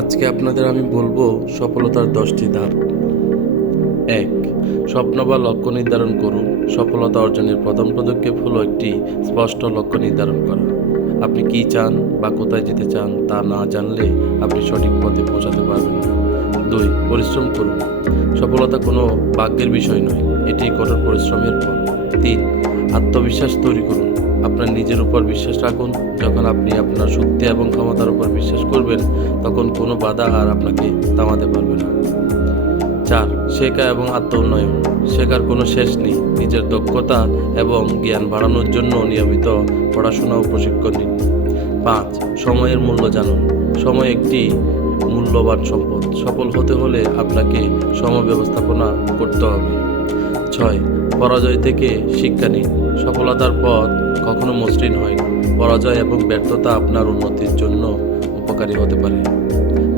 আজকে আপনাদের আমি বলবো সফলতার 10টি ধাপ। 1. স্বপ্ন বা লক্ষ্য নির্ধারণ করুন। সফলতা অর্জনের প্রথম পদক্ষেপ হলো একটি স্পষ্ট লক্ষ্য নির্ধারণ করা। আপনি কি চান বা কোথায় যেতে চান তা না জানলে আপনি সঠিক পথে পৌঁছাতে পারবেন না। 2. পরিশ্রম করুন। সফলতা কোনো ভাগ্যের বিষয় নয়, এটি কঠোর পরিশ্রমের ফল। 3. আত্মবিশ্বাস তৈরি করুন। আপনার নিজের উপর বিশ্বাস রাখুন। যখন আপনি আপনার শক্তি এবং ক্ষমতার উপর বিশ্বাস করবেন, তখন কোনো বাধা আর আপনাকে থামাতে পারবে না। 4. শেখা এবং আত্ম উন্নয়ন। শেখার কোনো শেষ নেই। নিজের দক্ষতা এবং জ্ঞান বাড়ানোর জন্য নিয়মিত পড়াশোনা ও প্রশিক্ষণ নিন। 5. সময়ের মূল্য জানুন। সময় একটি মূল্যবান সম্পদ। সফল হতে হলে আপনাকে সময় ব্যবস্থাপনা করতে হবে। 6. পরাজয় থেকে শিক্ষা নিন। সফলতার পথ কখনো মসৃণ হয় না। পরাজয় এবং ব্যর্থতা আপনার উন্নতির জন্য উপকারী হতে পারে।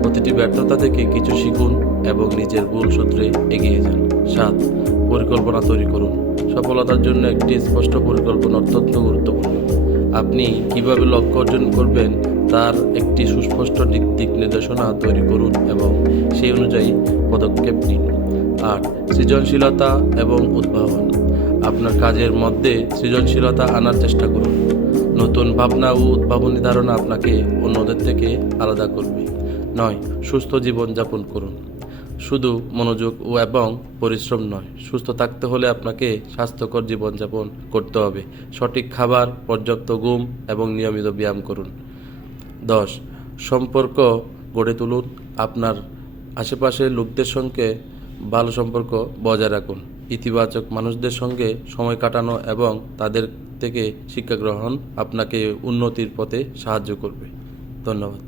প্রতিটি ব্যর্থতা থেকে কিছু শিখুন এবং নিজের ভুল সূত্রে এগিয়ে যান। 7. পরিকল্পনা তৈরি করুন। সফলতার জন্য একটি স্পষ্ট পরিকল্পনা অত্যন্ত গুরুত্বপূর্ণ। আপনি কিভাবে লক্ষ্য অর্জন করবেন তার একটি সুস্পষ্ট দিক নির্দেশনা তৈরি করুন এবং সেই অনুযায়ী পদক্ষেপ নিন। 8. সৃজনশীলতা এবং উদ্ভাবন। আপনার কাজের মধ্যে সৃজনশীলতা আনার চেষ্টা করুন। নতুন ভাবনা ও উদ্ভাবনী ধারণা আপনাকে অন্যদের থেকে আলাদা করবে। 9. সুস্থ জীবনযাপন করুন। শুধু মনোযোগ এবং পরিশ্রম নয়, সুস্থ থাকতে হলে আপনাকে স্বাস্থ্যকর জীবনযাপন করতে হবে। সঠিক খাবার, পর্যাপ্ত ঘুম এবং নিয়মিত ব্যায়াম করুন। 10. সম্পর্ক গড়ে তুলুন। আপনার আশেপাশের লোকদের সঙ্গে ভালো সম্পর্ক বজায় রাখুন। ইতিবাচক মানুষদের সঙ্গে সময় কাটানো এবং তাদের থেকে শিক্ষা গ্রহণ আপনাকে উন্নতির পথে সাহায্য করবে। ধন্যবাদ।